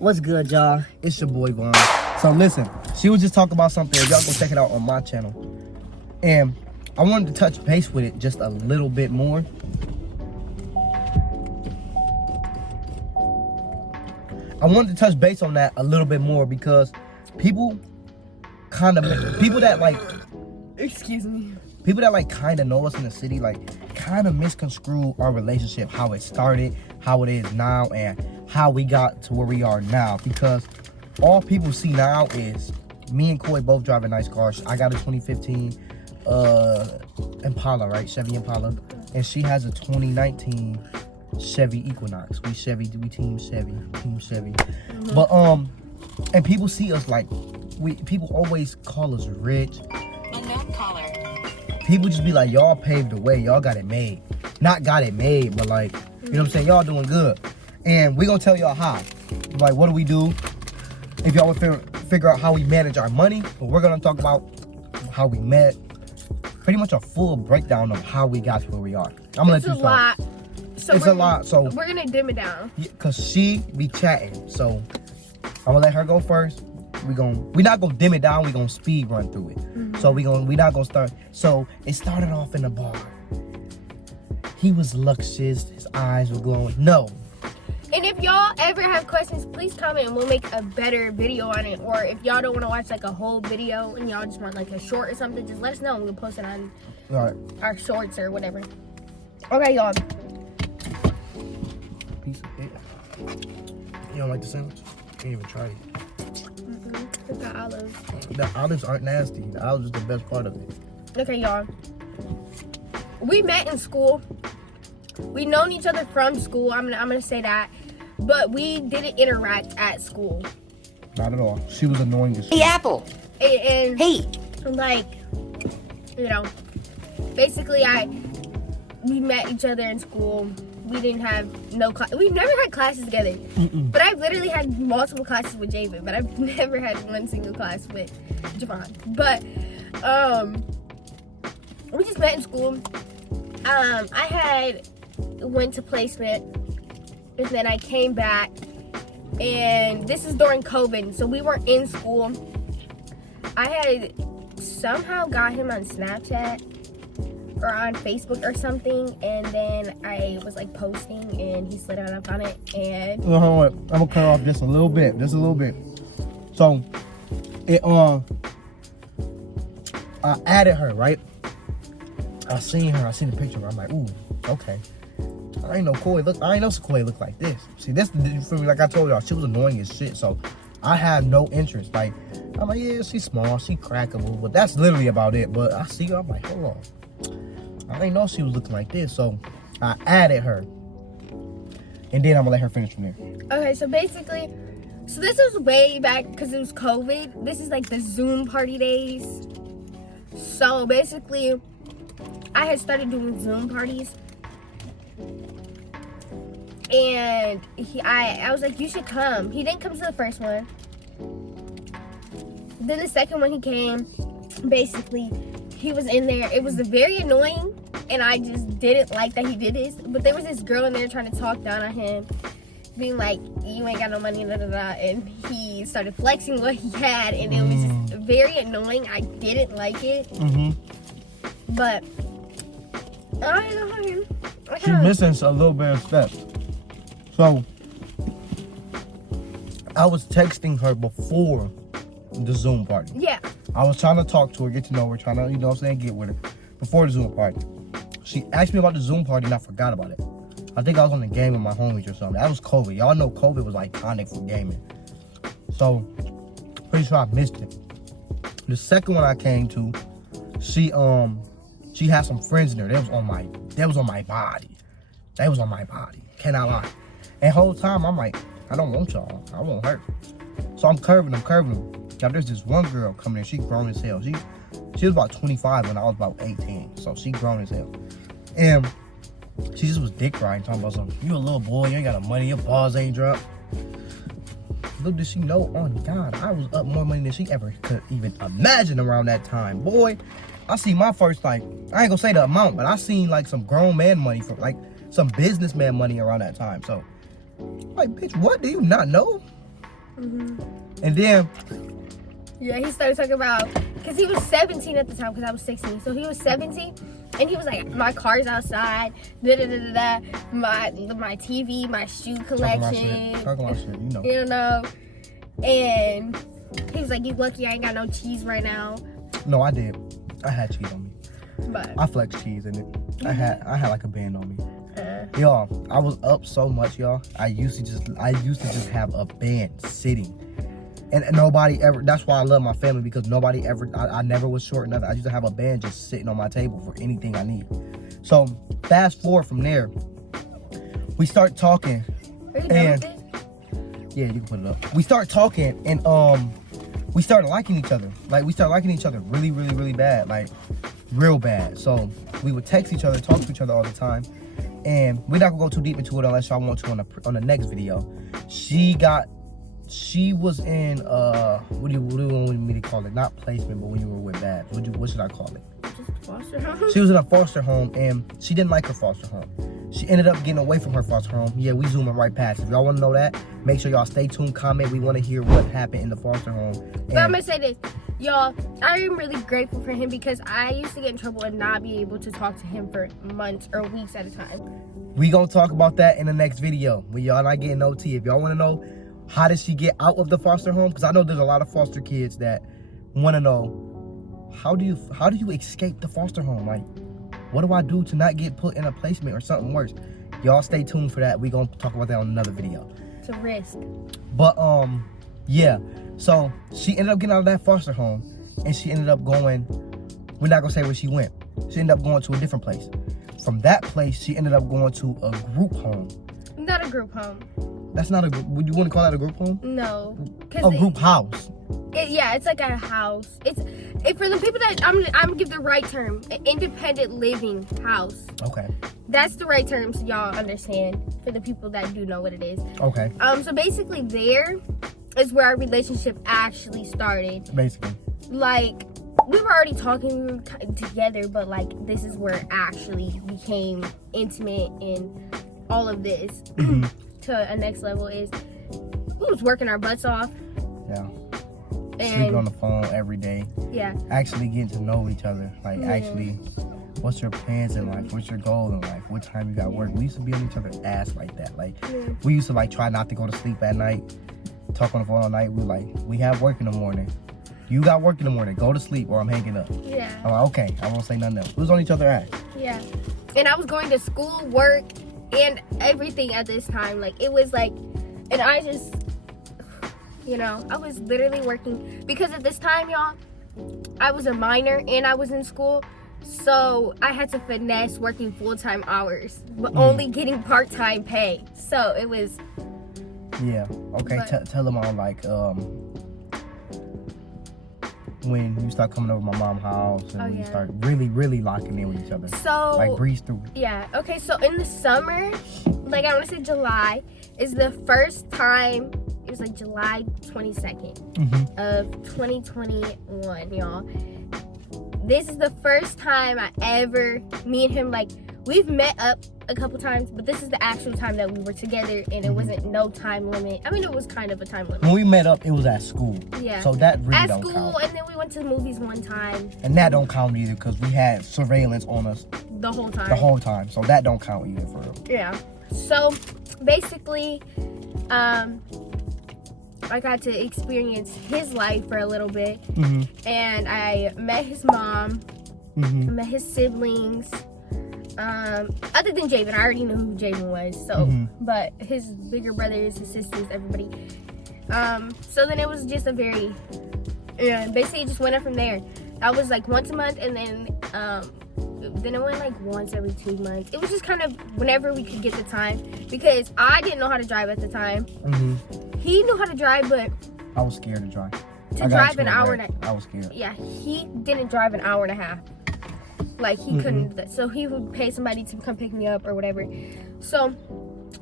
What's good, y'all? It's your boy Vaughn. So listen, she was just talking about something. Y'all go check it out on my channel. And I wanted to touch base with it just a little bit more. I wanted to touch base on that a little bit more because people that like, excuse me, people that like kind of know us in the city, like kind of misconstrue our relationship, how it started, how it is now, and how we got to where we are now. Because all people see now is me and Koi both driving nice cars. I got a 2015 Impala, right? Chevy Impala, and she has a 2019 Chevy Equinox. We team Chevy. Mm-hmm. But and people see us like people always call us rich. Unknown caller. People just be like, y'all paved the way, y'all got it made. Not got it made, but like, you know what I'm saying? Y'all doing good. And we gonna tell y'all how. Like, what do we do? If y'all would figure out how we manage our money, but we're gonna talk about how we met. Pretty much a full breakdown of how we got to where we are. I'm gonna let you start. So it's a lot, so we're gonna dim it down. Cause she be chatting, so I'm gonna let her go first. We not gonna dim it down. We gonna speed run through it. Mm-hmm. So we not gonna start. So it started off in the bar. He was luscious. His eyes were glowing. No. And if y'all ever have questions, please comment and we'll make a better video on it. Or if y'all don't want to watch like a whole video and y'all just want like a short or something, just let us know and we'll post it on All right. our shorts or whatever. Okay, y'all. Piece of it. You don't like the sandwich? Can't even try it. Look at olives. The olives aren't nasty. The olives is the best part of it. Okay, y'all. We met in school. We known each other from school. I'm gonna say that, but we didn't interact at school. Not at all. She was annoying as shit. Hey, Apple. And Hey. like, you know, basically we met each other in school. We didn't have no class. We've never had classes together. But I've literally had multiple classes with Javen, but I've never had one single class with Javon. But we just met in school. I went to placement, and then I came back, and this is during COVID, so we weren't in school. I had somehow got him on Snapchat or on Facebook or something, and then I was like posting, and he slid on up on it, and Hold on, I'm gonna cut off just a little bit. So, I added her, right? I seen the picture. I'm like, ooh, okay. I ain't know Koi looked like this. See, this for me, like I told y'all, she was annoying as shit. So I had no interest. Like, I'm like, yeah, she's small, she crackable, but that's literally about it. But I see her, I'm like, hold on. I didn't know she was looking like this, so I added her. And then I'm gonna let her finish from there. okay, so basically, so this was way back because it was COVID. This is like the Zoom party days. So basically, I had started doing Zoom parties, and I was like, you should come. He didn't come to the first one. Then the second one he came, basically, he was in there. It was very annoying, and I just didn't like that he did this. But there was this girl in there trying to talk down on him, being like, you ain't got no money, da da da. And he started flexing what he had, and it was just very annoying. I didn't like it. But I don't know. She's missing a little bit of steps. So I was texting her before the Zoom party. Yeah. I was trying to talk to her, get to know her, trying to, you know what I'm saying, get with her before the Zoom party. She asked me about the Zoom party and I forgot about it. I think I was on the game with my homies or something. That was COVID. Y'all know COVID was iconic for gaming. So, pretty sure I missed it. The second one I came to, she had some friends in there. They was on my body. They was on my body. Cannot lie. And the whole time I'm like, I don't want y'all. I want her. So I'm curving them. Now there's this one girl coming in. She grown as hell. She was about 25 when I was about 18. So she grown as hell. And she just was dick riding, talking about something. You a little boy, you ain't got no money, your balls ain't dropped. Little did she know, on God, I was up more money than she ever could even imagine around that time. Boy, I see my first, like, I ain't gonna say the amount, but I seen like some grown man money from like some businessman money around that time. So, like, bitch, what, do you not know? And then, Yeah, he started talking about, because he was 17 at the time, because I was 16. So he was 17, and he was like, my car's outside, da-da-da-da-da, my TV, my shoe collection. talking about shit, you know. You know? And he was like, you lucky I ain't got no cheese right now. No, I did. I had cheese on me. But, I flexed cheese in it. I had like a band on me. uh, Y'all, I was up so much, y'all. I used to just have a band sitting. And nobody ever, that's why I love my family, because nobody ever, I never was short enough. I used to have a band just sitting on my table for anything I need. So fast forward from there, we start talking. are you done And with it? yeah, you can put it up. We start talking and we started liking each other. Like we started liking each other really, really, really bad. Like real bad. So we would text each other, talk to each other all the time. And we're not gonna go too deep into it unless y'all want to on the next video. She was in what do you want me to call it? Not placement, but when you were with Babs. What should I call it? Just foster home? She was in a foster home and she didn't like her foster home. She ended up getting away from her foster home. Yeah, we zooming right past. If y'all want to know that, make sure y'all stay tuned, comment. We want to hear what happened in the foster home. But I'm gonna say this, y'all, I am really grateful for him, because I used to get in trouble and not be able to talk to him for months or weeks at a time. We gonna talk about that in the next video. When y'all not getting no tea. If y'all want to know how did she get out of the foster home, because I know there's a lot of foster kids that want to know how do you escape the foster home? Like, what do I do to not get put in a placement or something worse? Y'all stay tuned for that. We gonna talk about that on another video. It's a risk. But yeah. So she ended up getting out of that foster home, and she ended up going. We're not gonna say where she went. She ended up going to a different place. From that place, she ended up going to a group home. Not a group home. That's not a. Would you want to call that a group home? No. A group house. Yeah, it's like a house. It's for the people that I'm gonna give the right term. An independent living house. Okay. That's the right term, so y'all understand. For the people that do know what it is. Okay. So basically, there is where our relationship actually started. Basically. Like, we were already talking, we were together, but like this is where it actually became intimate, and all of this to a next level is we was working our butts off. Yeah. And Sleeping on the phone every day. yeah. Actually getting to know each other. Like, Yeah. actually, what's your plans in life? What's your goal in life? What time you got work? We used to be on each other's ass like that. Like, we used to like try not to go to sleep at night, talk on the phone all night. We have work in the morning. You got work in the morning. Go to sleep or I'm hanging up. Yeah. I'm like, okay, I won't say nothing else. We was on each other's ass. Yeah. And I was going to school, work, and everything at this time. Like, it was like, and I just, I was literally working, because at this time, y'all, I was a minor and I was in school. So I had to finesse working full-time hours, but only getting part-time pay. So it was. Yeah. Okay. But- Tell them all like when you start coming over my mom's house and when you start really, really locking in with each other. So Like breeze through. yeah. Okay. So in the summer, like I want to say July is the first time. It was like July 22nd of 2021, y'all. This is the first time me and him, like, we've met up a couple times, but this is the actual time that we were together, and it wasn't no time limit. I mean, it was kind of a time limit. When we met up, it was at school. Yeah. So that really At don't school, count. and then we went to the movies one time And that don't count either because we had surveillance on us the whole time. the whole time. So that don't count either for real. Yeah. So basically, I got to experience his life for a little bit, and I met his mom, met his siblings. Other than Javen, I already knew who Javen was. So, but his bigger brothers, his sisters, everybody. So then it was just a very, basically it just went up from there. I was like once a month, and then it went like once every 2 months. It was just kind of whenever we could get the time, because I didn't know how to drive at the time. He knew how to drive, but I was scared to drive. to drive an hour and I was scared. yeah, he didn't drive an hour and a half. Like, he couldn't, so he would pay somebody to come pick me up or whatever. So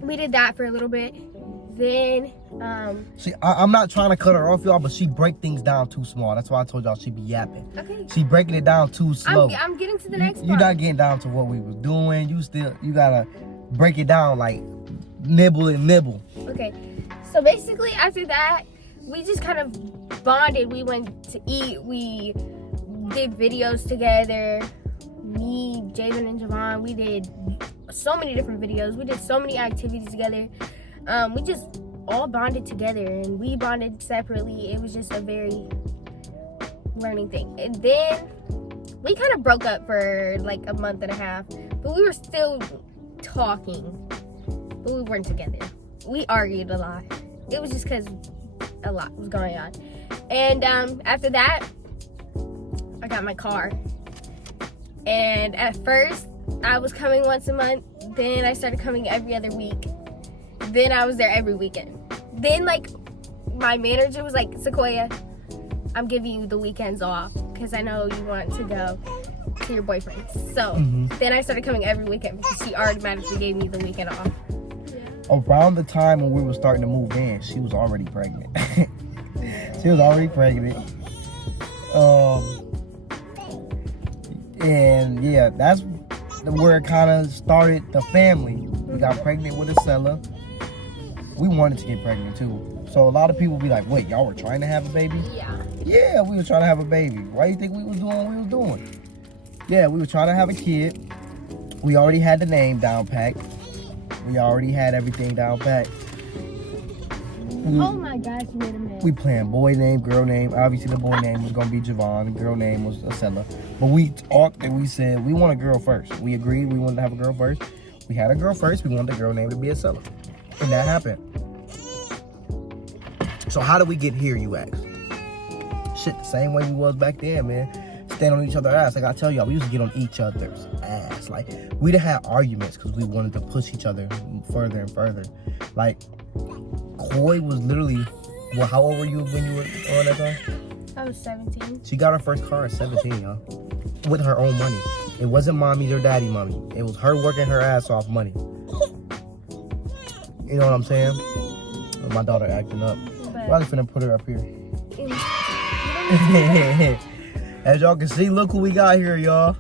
we did that for a little bit. Then See, I'm not trying to cut her off, y'all, but she break things down too small. That's why I told y'all she be yapping. okay, She breaking it down too slow. I'm getting to the next You part. not getting down to what we was doing. You gotta break it down like nibble and nibble. Okay, so basically after that, we just kind of bonded. We went to eat. We did videos together. Me, Javen, and Javon. We did so many different videos. We did so many activities together. We just all bonded together, and we bonded separately. It was just a very learning thing. And then we kind of broke up for like a month and a half, but we were still talking, but we weren't together. We argued a lot. It was just because a lot was going on. And after that, I got my car. And at first, I was coming once a month. Then I started coming every other week. Then I was there every weekend. Then, like, my manager was like, Sequoia, I'm giving you the weekends off because I know you want to go to your boyfriend. So then I started coming every weekend because she automatically gave me the weekend off. Around the time when we were starting to move in, she was already pregnant. She was already pregnant. And yeah, that's where it kind of started the family. We got pregnant with Acela. We wanted to get pregnant too. So a lot of people be like, wait, y'all were trying to have a baby? Yeah. Yeah, we were trying to have a baby. Why do you think we was doing what we was doing? Yeah, we were trying to have a kid. We already had the name down packed. We already had everything down packed. Oh my gosh, wait a minute. We planned boy name, girl name. Obviously, the boy name was gonna be Javon. The girl name was Acela. But we talked and we said we want a girl first. We agreed we wanted to have a girl first. We had a girl first. We wanted the girl name to be Acela, and that happened. So how did we get here, you ask? Shit, the same way we was back then, man. Stand on each other's ass. Like I tell y'all, we used to get on each other's ass. Like we done had arguments because we wanted to push each other further and further. Like Coy was literally, well, how old were you when you were on that time? I was 17. She got her first car at 17, y'all. With her own money. It wasn't mommy's or daddy money. It was her working her ass off money. You know what I'm saying? Oh, my daughter acting up. Well, I'm finna put her up here. As y'all can see, look who we got here, y'all.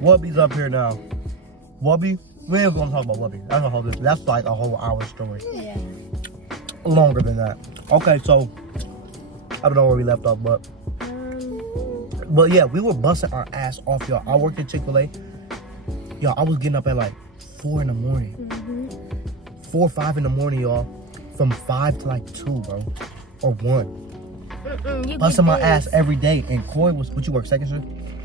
Wubby's up here now. Wubby? We ain't gonna talk about Wubby. That's like a whole hour story. Yeah. Longer than that. Okay, so I don't know where we left off, but yeah, we were busting our ass off, y'all. I worked at Chick-fil-A. Y'all, I was getting up at like 4 in the morning. 4 or 5 in the morning, y'all. From 5 to like 2, bro. Or 1. Busting my ass every day. And Coy was, would you work second shift?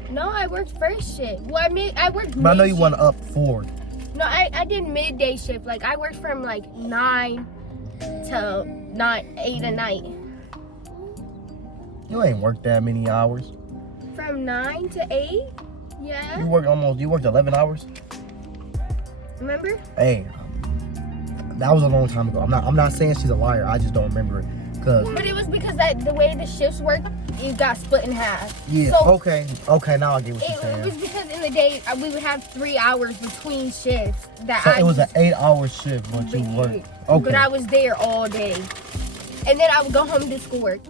No, I worked first shift. Well, I worked But I know you went up 4. No, I did midday shift. Like, I worked from like 9 to 8 at night. You ain't worked that many hours. From 9 to 8? Yeah. You worked 11 hours? Remember? Hey, that was a long time ago. I'm not saying she's a liar. I just don't remember it. But it was because the way the shifts worked, it got split in half. Yeah. So okay. Now I get what you're saying. It was because in the day we would have 3 hours between shifts. It was an 8-hour shift, but you worked. Okay. But I was there all day, and then I would go home and do schoolwork.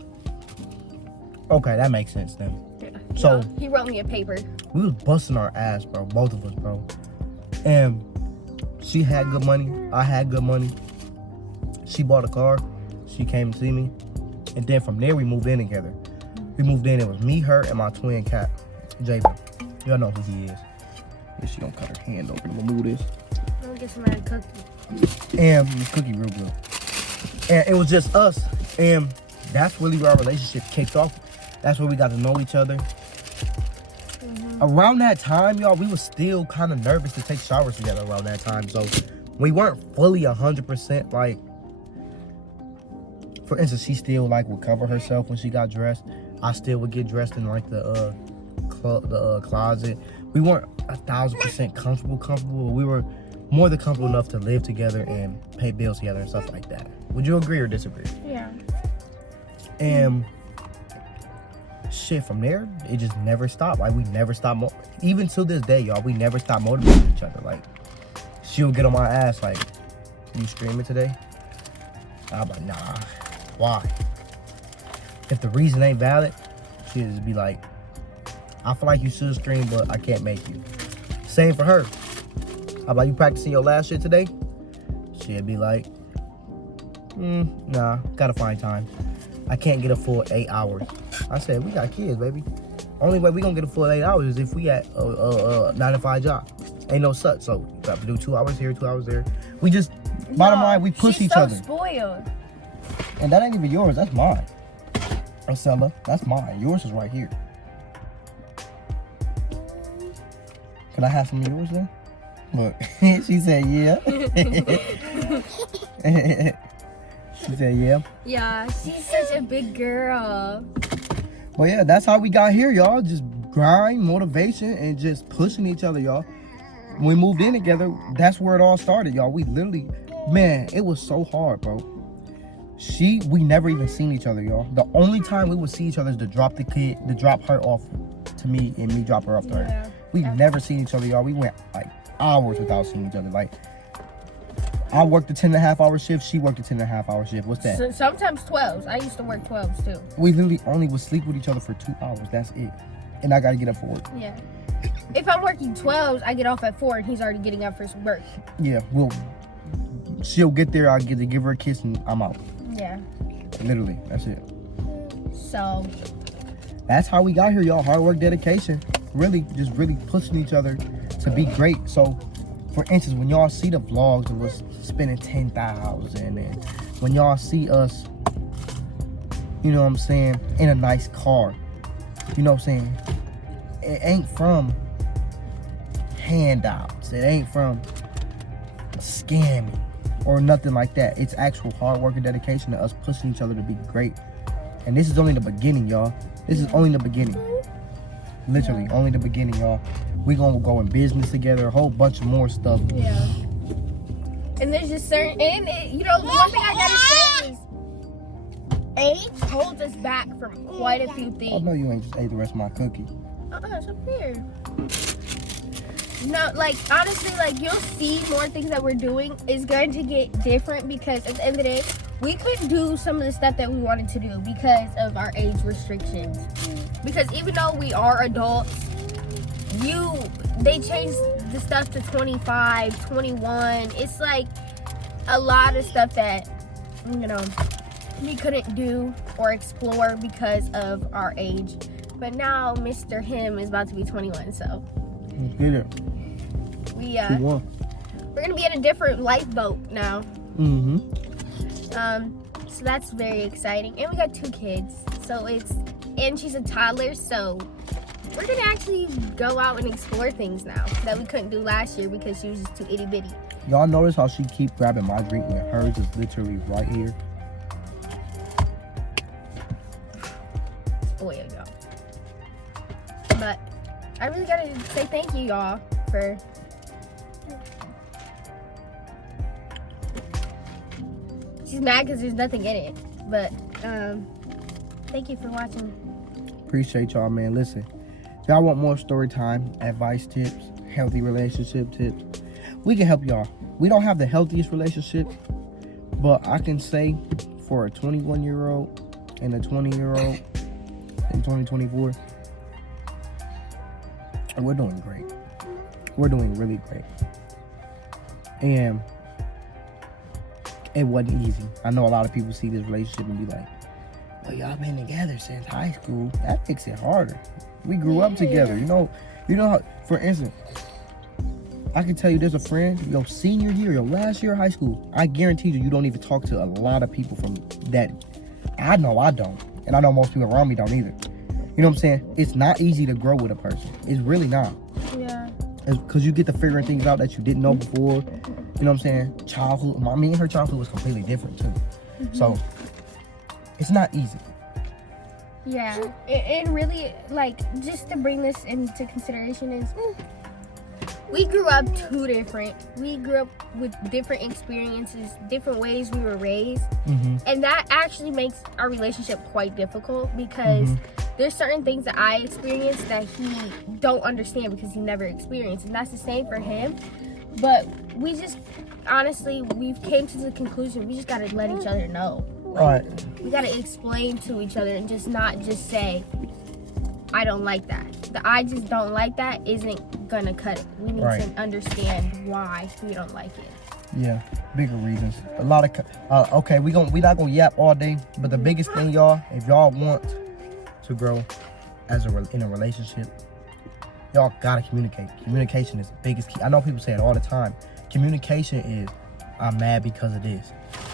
Okay, that makes sense then. Yeah. So he wrote me a paper. We was busting our ass, bro. Both of us, bro. And she had good money. I had good money. She bought a car. She came to see me. And then from there, we moved in together. We moved in. It was me, her, and my twin cat, Javen. Y'all know who he is. Yeah, she gonna cut her hand open. I'm gonna move this. I'm gonna get some of that cookie. And this cookie real good. And it was just us. And that's really where our relationship kicked off. That's where we got to know each other. Around that time, y'all, we were still kind of nervous to take showers together around that time. So we weren't fully 100% like, for instance, she still like would cover herself when she got dressed. I still would get dressed in like the closet. We weren't 1,000% comfortable. But we were more than comfortable enough to live together and pay bills together and stuff like that. Would you agree or disagree? Yeah. And shit, from there, it just never stopped. Like, we never stopped. Even to this day, y'all, we never stopped motivating each other. Like, she'll get on my ass, like, you streaming today? I'm like, nah. Why? If the reason ain't valid, she'll just be like, I feel like you should stream, but I can't make you. Same for her. I'm like, you practicing your last shit today? She'll be like, nah, gotta find time. I can't get a full 8 hours. I said, we got kids, baby. Only way we gonna get a full 8 hours is if we at a 9 to 5 job. Ain't no such. So we have to do 2 hours here, 2 hours there. We just, bottom line, we push each other. She's so spoiled. And that ain't even yours. That's mine. Marcella, that's mine. Yours is right here. Can I have some of yours then? Look, she said yeah. She said yeah. Yeah, she's such a big girl. Well, yeah, that's how we got here, y'all. Just grind, motivation, and just pushing each other, y'all. When we moved in together, that's where it all started, y'all. We literally, man, it was so hard, bro. We never even seen each other, y'all. The only time we would see each other is to drop her off to me and me drop her off to her. Yeah. We've never seen each other, y'all. We went like hours without seeing each other. Like, I worked a 10.5-hour shift. She worked a 10.5-hour shift. What's that? So, sometimes 12s. I used to work 12s too. We literally only would sleep with each other for 2 hours. That's it. And I gotta get up for work. Yeah. If I'm working 12s, I get off at 4 and he's already getting up for some work. Yeah, she'll get there. I'll get to give her a kiss and I'm out. Yeah. Literally, that's it. So. That's how we got here, y'all. Hard work, dedication. Really pushing each other to be great. So, for instance, when y'all see the vlogs of us spending 10,000 and when y'all see us, you know what I'm saying, in a nice car, you know what I'm saying, it ain't from handouts. It ain't from scamming or nothing like that. It's actual hard work and dedication to us pushing each other to be great. And this is only the beginning, y'all. This is only the beginning. Literally, only the beginning, y'all. We gonna go in business together, a whole bunch of more stuff. Yeah. And there's just certain, you know, one thing I gotta say is, age holds us back from quite a few I things. know you ain't just ate the rest of my cookie. It's up here. No, like, honestly, like, you'll see more things that we're doing is going to get different because at the end of the day, we couldn't do some of the stuff that we wanted to do because of our age restrictions. Because even though we are adults, they changed the stuff to 25, 21. It's like a lot of stuff that, you know, we couldn't do or explore because of our age. But now Mr. Him is about to be 21, so Let's get it. we're gonna be in a different lifeboat now. Mm-hmm. So that's very exciting. And we got 2 kids. And she's a toddler, so we're gonna actually go out and explore things now that we couldn't do last year because she was just too itty bitty. Y'all notice how she keep grabbing my drink when hers is literally right here? Spoil y'all. But I really gotta say thank you, y'all, for she's mad because there's nothing in it. But thank you for watching. Appreciate y'all, man. Listen, y'all want more story time, advice tips, healthy relationship tips, we can help y'all. We don't have the healthiest relationship, but I can say for a 21-year-old and a 20-year-old in 2024, we're doing great. We're doing really great. And it wasn't easy. I know a lot of people see this relationship and be like, well, y'all been together since high school. That makes it harder. We grew up together. You know how, for instance, I can tell you there's a friend, your senior year, your last year of high school, I guarantee you don't even talk to a lot of people from that. I know I don't. And I know most people around me don't either. You know what I'm saying? It's not easy to grow with a person. It's really not. Yeah. Because you get to figuring things out that you didn't know before. You know what I'm saying? Childhood. Me and her childhood was completely different too. Mm-hmm. So it's not easy. Yeah. It really, like, just to bring this into consideration is we grew up too different. We grew up with different experiences, different ways we were raised. Mm-hmm. And that actually makes our relationship quite difficult because there's certain things that I experienced that he don't understand because he never experienced. And that's the same for him. But we just, honestly, we've came to the conclusion we just got to let each other know. All right. We got to explain to each other and just not just say, I don't like that. The I just don't like that isn't going to cut it. We need to understand why we don't like it. Yeah, bigger reasons. A lot of okay, we not gonna yap all day, but the biggest thing, y'all, if y'all want to grow in a relationship, y'all gotta communicate. Communication is the biggest key. I know people say it all the time. Communication is, I'm mad because of this.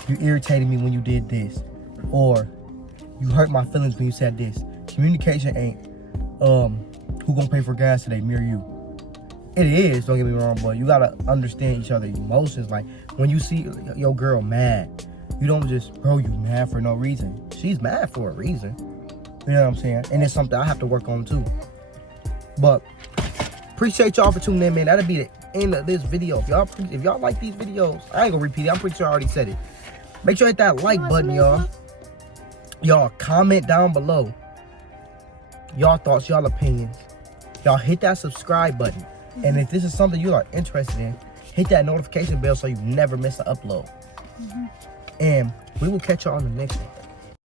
You irritated me when you did this, or you hurt my feelings when you said this. Communication ain't who gonna pay for gas today, me or you. It is, don't get me wrong, but you gotta understand each other's emotions. Like when you see your girl mad, you don't just, bro, you mad for no reason. She's mad for a reason. You know what I'm saying? And it's something I have to work on too. But appreciate y'all for tuning in, man. That'll be the end of this video. If y'all like these videos, I ain't gonna repeat it. I'm pretty sure I already said it. Make sure you hit that like button, y'all. Y'all comment down below y'all thoughts, y'all opinions. Y'all hit that subscribe button. And if this is something you are interested in, hit that notification bell so you never miss an upload. And we will catch y'all on the next one.